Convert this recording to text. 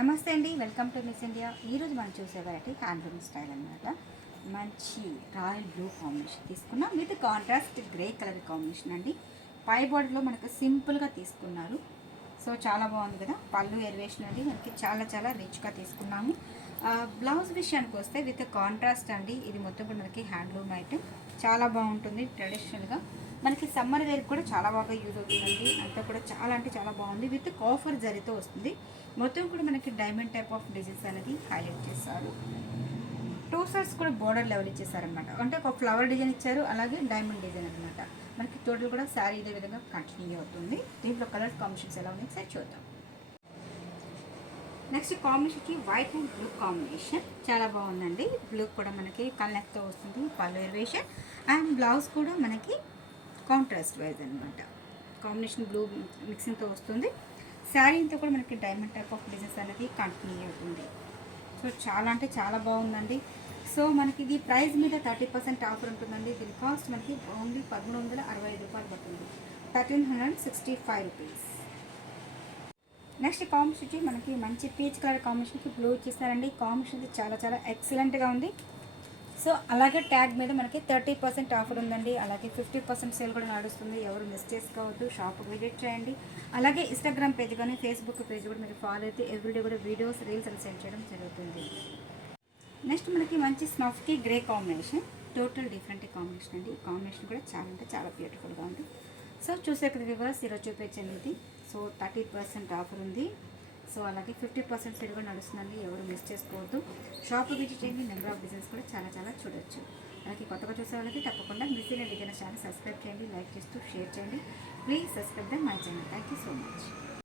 నమస్తే అండి, welcome to miss India. ఈరోజు మనం చూసే వెరైటీ హ్యాండ్లూమ్ స్టైల్ అనమాట. మంచి రాయల్ బ్లూ కాంబినేషన్ తీసుకున్నాం with contrast grey colour combination అండి. పై బాడీలో మనకు సింపుల్గా తీసుకున్నారు. సో చాలా బాగుంది కదా. పళ్ళు ఎలివేషన్ అండి మనకి చాలా చాలా రిచ్గా తీసుకున్నాము. బ్లౌజ్ విషయానికి వస్తే విత్ కాంట్రాస్ట్ అండి. ఇది మొత్తం కూడా మనకి హ్యాండ్లూమ్ ఐటమ్ చాలా బాగుంటుంది. ట్రెడిషనల్గా మనకి సమ్మర్ వేర్ కూడా చాలా బాగా యూజ్ అవుతుందండి. అంతా కూడా చాలా అంటే చాలా బాగుంది. విత్ కాఫర్ జరీతో వస్తుంది. మొత్తం కూడా మనకి డైమండ్ టైప్ ఆఫ్ డిజైన్స్ అనేది హైలైట్ చేస్తారు. టూ సైడ్స్ కూడా బోర్డర్ లెవెల్ ఇచ్చేసారనమాట. అంటే ఒక ఫ్లవర్ డిజైన్ ఇచ్చారు, అలాగే డైమండ్ డిజైన్ అనమాట. మనకి టోటల్ కూడా శారీ ఇదే విధంగా కంటిన్యూ అవుతుంది. దీంట్లో కలర్ కాంబినేషన్స్ ఎలా ఉన్నాయి సెట్ చూద్దాం. నెక్స్ట్ కాంబినేషన్కి వైట్ అండ్ బ్లూ కాంబినేషన్ చాలా బాగుందండి. బ్లూ కూడా మనకి కల్నెక్తో వస్తుంది. పళ్ళు ఎలివేషన్ అండ్ బ్లౌజ్ కూడా మనకి కాంట్రాస్ట్ వైజ్ అనమాట. కాంబినేషన్ బ్లూ మిక్సింగ్తో వస్తుంది. శారీ అంతా కూడా మనకి డైమండ్ టైప్ ఆఫ్ డిజైన్స్ అనేది కంటిన్యూ అవుతుంది. సో చాలా అంటే చాలా బాగుందండి. సో మనకి ఇది ప్రైస్ మీద 30% ఆఫర్ ఉంటుందండి. దీని కాస్ట్ మనకి ఓన్లీ 1365 రూపాయలు పడుతుంది. 1365 రూపీస్. నెక్స్ట్ కాంబినేషన్ మనకి మంచి పీచ్ కలర్ కాంబినేషన్కి బ్లూ ఇచ్చేస్తారండి. కాంబినేషన్ చాలా చాలా ఎక్సలెంట్గా ఉంది. సో అలాగే ట్యాగ్ మీద మనకి 30% ఆఫర్ ఉందండి. అలాగే 50% సేల్ కూడా నడుస్తుంది. ఎవరు మిస్ చేసుకోవద్దు. షాప్కి విజిట్ చేయండి. అలాగే ఇన్స్టాగ్రామ్ పేజ్ కానీ ఫేస్బుక్ పేజ్ కూడా మీరు ఫాలో అయితే ఎవ్రీడే కూడా వీడియోస్ రీల్స్ అని సెండ్ చేయడం జరుగుతుంది. నెక్స్ట్ మనకి మంచి స్నఫ్కి grey combination, total different combination అండి. ఈ కాంబినేషన్ కూడా చాలా అంటే చాలా బ్యూటిఫుల్గా ఉంది. సో చూసే వ్యూవర్స్ ఈరోజు చూపించండి ఇది. సో 30% ఆఫర్ ఉంది. సో అలాగే 50% సేల్ కూడా నడుస్తుందండి. ఎవరు మిస్ చేసుకోవద్దు. షాప్ విజిట్ చేయండి. నెంబర్ ఆఫ్ డిజైన్స్ కూడా చాలా చాలా చూడొచ్చు. అలాగే కొత్తగా చూసే వాళ్ళకి తప్పకుండా మిస్ అయిన డిజైన్ ఛానల్ సబ్స్క్రైబ్ చేయండి. లైక్ చేస్తూ షేర్ చేయండి. Please subscribe my channel. Thank you so much.